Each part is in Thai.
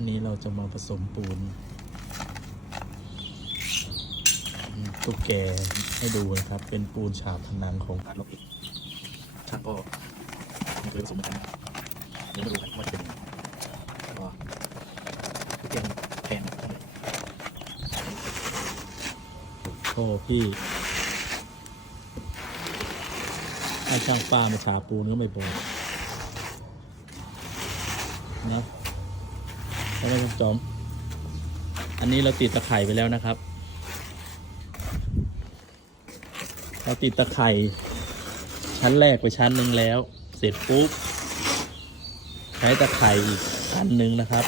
อันนี้เราจะมาผสมปูนตุ๊กแกให้ดูนะครับ เป็นปูนฉาบผนังของผ่านลบช่างก็ไม่เคยผสมเหมือนกันนะเดี๋ยวมาดูกันว่าจะเป็นยังไงแล้วก็เต็มแทนช่างโอ้พี่ให้ช่างป้ามาฉาบปูนก็ไม่บอกนะ แล้วก็จอม อันนี้เราติดตะไคร่ไปแล้วนะครับ เราติดตะไคร่ชั้นแรกไปชั้นหนึ่งแล้ว เสร็จปุ๊บ ใช้ตะไคร่อีกอันหนึ่งนะครับ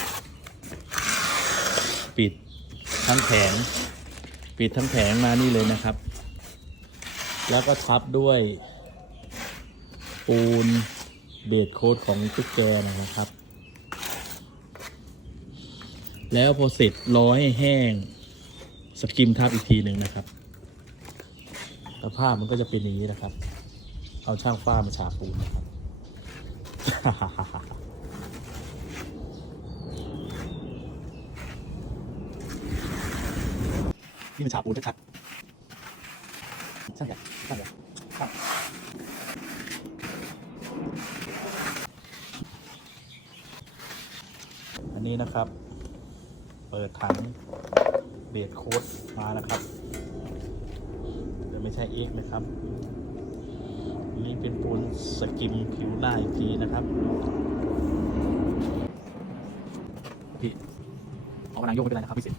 ปิดทั้งแผง ปิดทั้งแผงมานี่เลยนะครับ แล้วก็ทับด้วยปูนเบดโค้ดของตุ๊กแกนะครับ แล้วพอเสร็จรอให้แห้ง สกิมทับอีกทีหนึ่งนะครับสภาพมันก็จะเป็นอย่างนี้นะครับ เอาช่างฟ้ามาฉาบปูนนะครับ นี่มันฉาบปูนชัดๆช่างใหญ่ช่างใหญ่ช่างอันนี้นะครับ เปิดถังเบดโค้ดมานะครับแต่ไม่ใช่เอ็กนะครับนี่เป็นปูนสกิมผิวหน้าอีกทีนะครับพี่เอากำลังโยกไม่เป็นไรนะครับพี่สิ